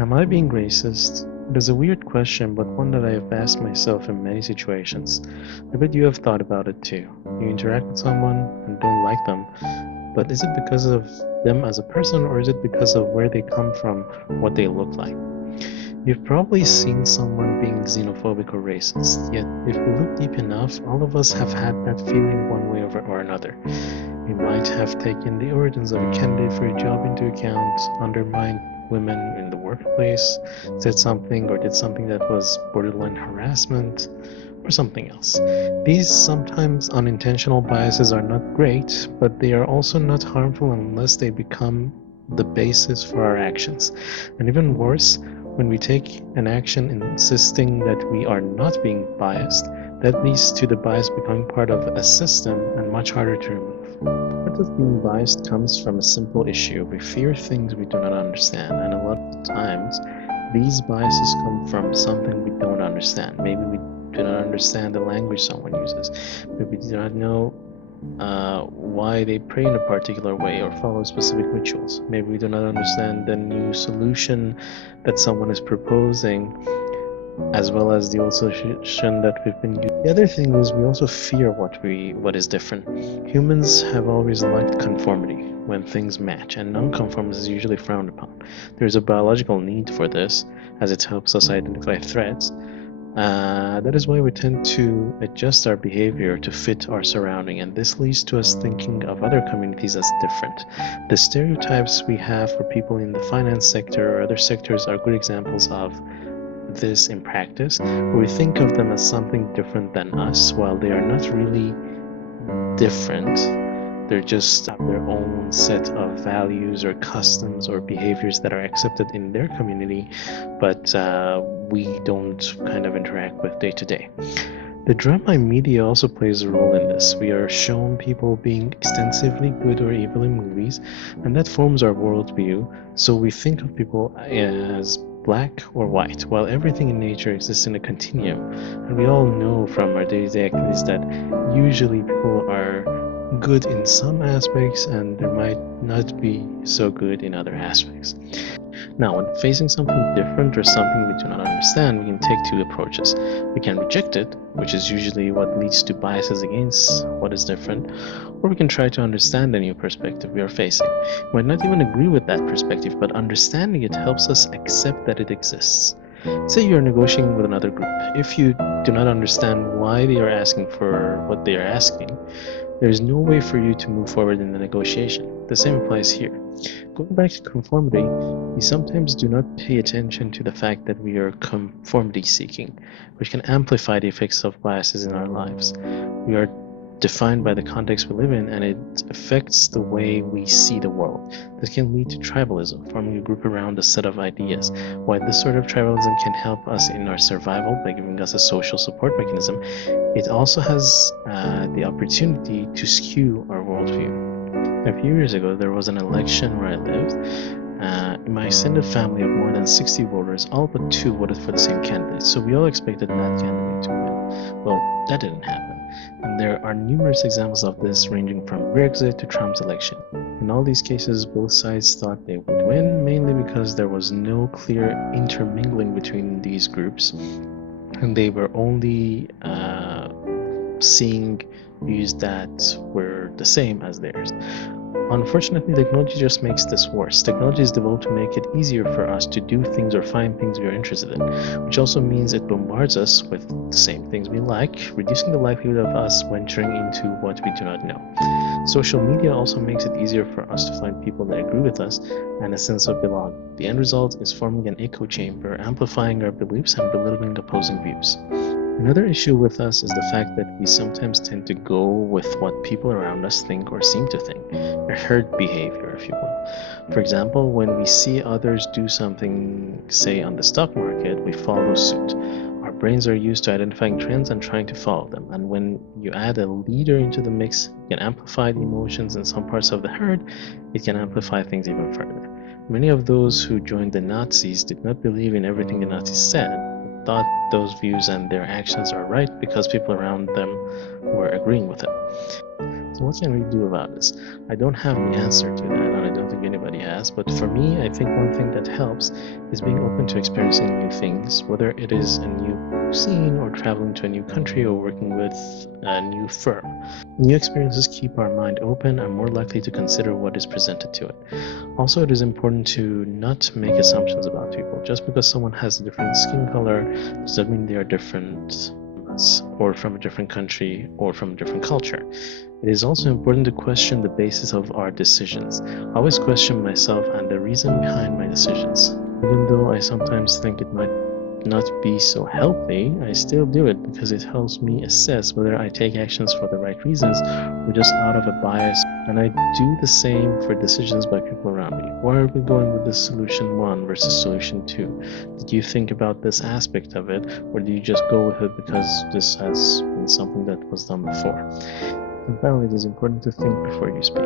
Am I being racist? It is a weird question, but one that I have asked myself in many situations. I bet you have thought about it too. You interact with someone and don't like them, but is it because of them as a person, or is it because of where they come from, what they look like? You've probably seen someone being xenophobic or racist, yet if we look deep enough, all of us have had that feeling one way or another. We might have taken the origins of a candidate for a job into account, undermined women in the workplace, said something or did something that was borderline harassment, or something else. These sometimes unintentional biases are not great, but they are also not harmful unless they become the basis for our actions. And even worse, when we take an action insisting that we are not being biased, that leads to the bias becoming part of a system and much harder to remove. Part of being biased comes from a simple issue. We fear things we do not understand, and a lot of times these biases come from something we don't understand. Maybe we do not understand the language someone uses. Maybe we do not know why they pray in a particular way or follow specific rituals. Maybe we do not understand the new solution that someone is proposing, as well as the old solution that we've been using. The other thing is we also fear what is different. Humans have always liked conformity when things match, and non-conformity is usually frowned upon. There's a biological need for this, as it helps us identify threats. That is why we tend to adjust our behavior to fit our surrounding, and this leads to us thinking of other communities as different. The stereotypes we have for people in the finance sector or other sectors are good examples of this in practice, where we think of them as something different than us, while they are not really different. They're just have their own set of values or customs or behaviors that are accepted in their community, but we don't kind of interact with day to day. The drama media also plays a role in this. We are shown people being extensively good or evil in movies, and that forms our worldview, so we think of people as black or white, while everything in nature exists in a continuum. And we all know from our day-to-day activities that usually people are good in some aspects and they might not be so good in other aspects. Now, when facing something different or something we do not understand, we can take two approaches. We can reject it, which is usually what leads to biases against what is different, or we can try to understand the new perspective we are facing. We might not even agree with that perspective, but understanding it helps us accept that it exists. Say you're negotiating with another group. If you do not understand why they are asking for what they are asking, there is no way for you to move forward in the negotiation. The same applies here. Going back to conformity, we sometimes do not pay attention to the fact that we are conformity seeking, which can amplify the effects of biases in our lives. We are defined by the context we live in, and it affects the way we see the world. This can lead to tribalism, forming a group around a set of ideas. While this sort of tribalism can help us in our survival by giving us a social support mechanism, it also has the opportunity to skew our worldview. A few years ago, there was an election where I lived. In my extended family of more than 60 voters, all but 2 voted for the same candidate, so we all expected that candidate to win. Well, that didn't happen. And there are numerous examples of this, ranging from Brexit to Trump's election. In all these cases, both sides thought they would win, mainly because there was no clear intermingling between these groups, and they were only seeing views that were the same as theirs. Unfortunately, technology just makes this worse. Technology is developed to make it easier for us to do things or find things we are interested in, which also means it bombards us with the same things we like, reducing the likelihood of us venturing into what we do not know. Social media also makes it easier for us to find people that agree with us and a sense of belonging. The end result is forming an echo chamber, amplifying our beliefs and belittling opposing views. Another issue with us is the fact that we sometimes tend to go with what people around us think or seem to think, a herd behavior, if you will. For example, when we see others do something, say on the stock market, we follow suit. Our brains are used to identifying trends and trying to follow them, and when you add a leader into the mix, it can amplify the emotions in some parts of the herd. It can amplify things even further. Many of those who joined the Nazis did not believe in everything the Nazis said, thought those views and their actions are right because people around them were agreeing with it. So what can we do about this? I don't have the answer to that, and I don't think anybody has. But for me, I think one thing that helps is being open to experiencing new things, whether it is a new scene or traveling to a new country or working with a new firm. New experiences keep our mind open and more likely to consider what is presented to it. Also, it is important to not make assumptions about people. Just because someone has a different skin color doesn't mean they are different or from a different country or from a different culture. It is also important to question the basis of our decisions. I always question myself and the reason behind my decisions. Even though I sometimes think it might not be so healthy, I still do it because it helps me assess whether I take actions for the right reasons or just out of a bias. And I do the same for decisions by people around me. Why are we going with this solution 1 versus solution 2? Did you think about this aspect of it, or do you just go with it because this has been something that was done before? And finally, it is important to think before you speak.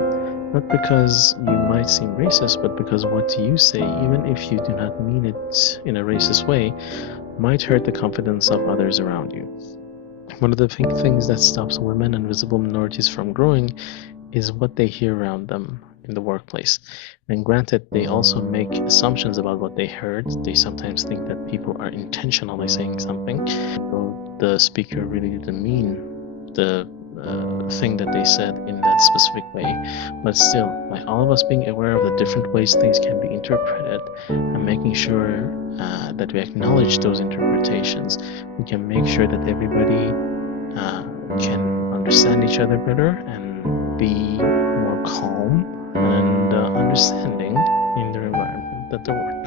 Not because you might seem racist, but because what you say, even if you do not mean it in a racist way, might hurt the confidence of others around you. One of the things that stops women and visible minorities from growing is what they hear around them in the workplace. And granted, they also make assumptions about what they heard. They sometimes think that people are intentionally saying something, though the speaker really didn't mean the thing that they said in that specific way. But still, by all of us being aware of the different ways things can be interpreted and making sure that we acknowledge those interpretations, we can make sure that everybody can understand each other better and be more calm and understanding in their environment that they work.